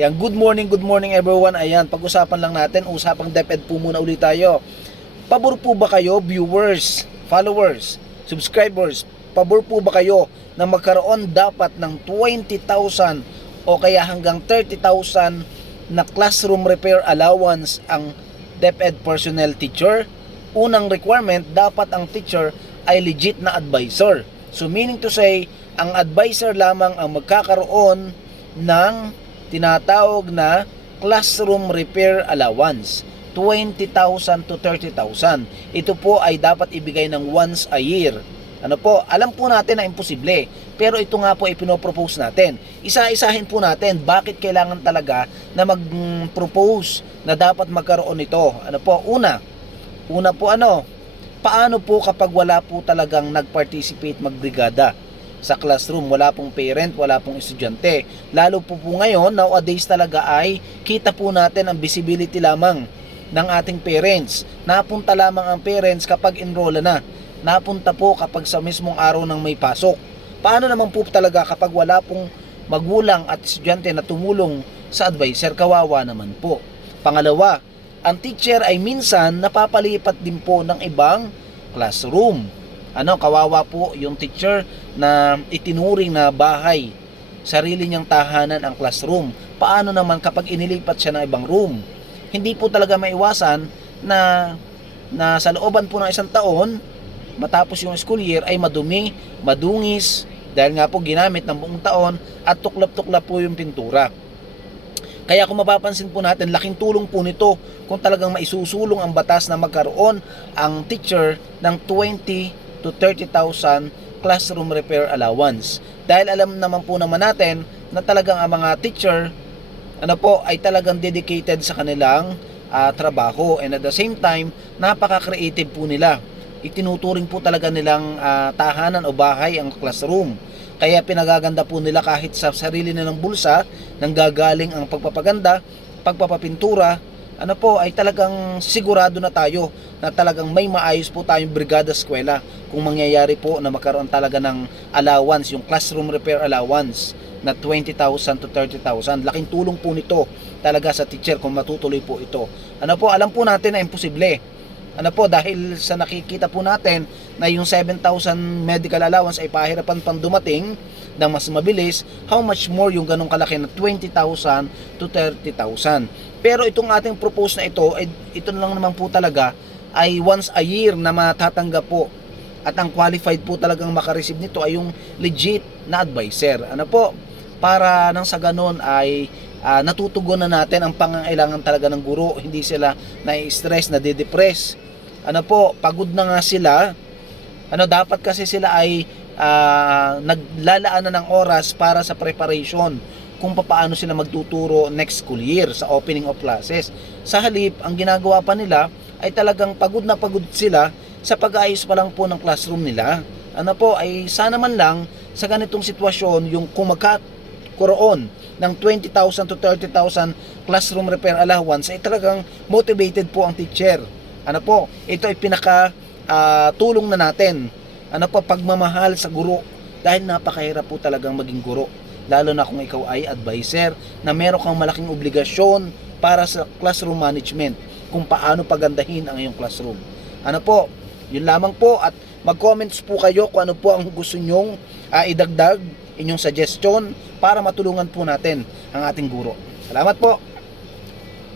Yan, good morning everyone. Ayan, pag-usapan lang natin, usapang DepEd po muna ulit tayo. Pabor po ba kayo, viewers, followers, subscribers, pabor po ba kayo na magkaroon dapat ng 20,000 o kaya hanggang 30,000 na classroom repair allowance ang DepEd personnel teacher? Unang requirement, dapat ang teacher ay legit na advisor. So meaning to say, ang advisor lamang ang magkakaroon ng tinatawag na classroom repair allowance, 20,000 to 30,000. Ito po ay dapat ibigay ng once a year. Ano po, alam po natin na imposible, pero ito nga po ay pinopropose natin. Isa-isahin po natin bakit kailangan talaga na mag-propose na dapat magkaroon nito. Ano po, una po paano po kapag wala po talagang nag-participate magbrigada sa classroom, wala pong parent, wala pong estudyante. Lalo po ngayon, nowadays talaga ay kita po natin ang visibility lamang ng ating parents. Napunta lamang ang parents kapag enroll na. Napunta po kapag sa mismong araw ng may pasok. Paano naman po talaga kapag wala pong magulang at estudyante na tumulong sa advisor? Kawawa naman po. Pangalawa, ang teacher ay minsan napapalipat din po ng ibang classroom. Kawawa po yung teacher na itinuring na bahay, sarili niyang tahanan ang classroom. Paano naman kapag inilipat siya ng ibang room? Hindi po talaga maiwasan na sa looban po ng isang taon, matapos yung school year ay madumi, madungis, dahil nga po ginamit ng buong taon at tuklap-tuklap po yung pintura. Kaya kung mapapansin po natin, laking tulong po nito kung talagang maisusulong ang batas na magkaroon ang teacher ng 20 to 30,000 classroom repair allowance. Dahil alam naman po natin na talagang ang mga teacher ay talagang dedicated sa kanilang trabaho, and at the same time napaka-creative po nila. Itinuturing po talaga nilang tahanan o bahay ang classroom. Kaya pinagaganda po nila kahit sa sarili nilang bulsa nang gagaling ang pagpapaganda, pagpapapintura. Ay talagang sigurado na tayo na talagang may maayos po tayong brigada eskwela kung mangyayari po na magkaroon talaga ng allowance, yung classroom repair allowance na 20,000 to 30,000. Laking tulong po nito talaga sa teacher kung matutuloy po ito. Alam po natin na imposible. Dahil sa nakikita po natin na yung 7,000 medical allowance ay pahirapan pang dumating ng mas mabilis, how much more yung ganong kalaki na 20,000 to 30,000. Pero itong ating propose na ito lang naman po talaga ay once a year na matatanggap po. At ang qualified po talagang makareceive nito ay yung legit na advisor. Para nang sa ganon ay natutugunan natin ang pangangailangan talaga ng guro. Hindi sila na-stress, nade-depress. Pagod na nga sila. Dapat kasi sila ay naglalaanan ng oras para sa preparation kung paano sila magtuturo next school year sa opening of classes. Sa halip, ang ginagawa pa nila ay talagang pagod na pagod sila sa pag-aayos pa lang po ng classroom nila. Ay sana man lang sa ganitong sitwasyon yung kung magkakaroon ng 20,000 to 30,000 classroom repair allowance ay talagang motivated po ang teacher. Ito ay pinaka tulong na natin. Pagmamahal sa guro, dahil napakahirap po talagang maging guro. Lalo na kung ikaw ay advisor na meron kang malaking obligasyon para sa classroom management kung paano pagandahin ang iyong classroom. Yun lamang po, at mag-comments po kayo kung ano po ang gusto nyong idagdag, inyong suggestion para matulungan po natin ang ating guro. Salamat po!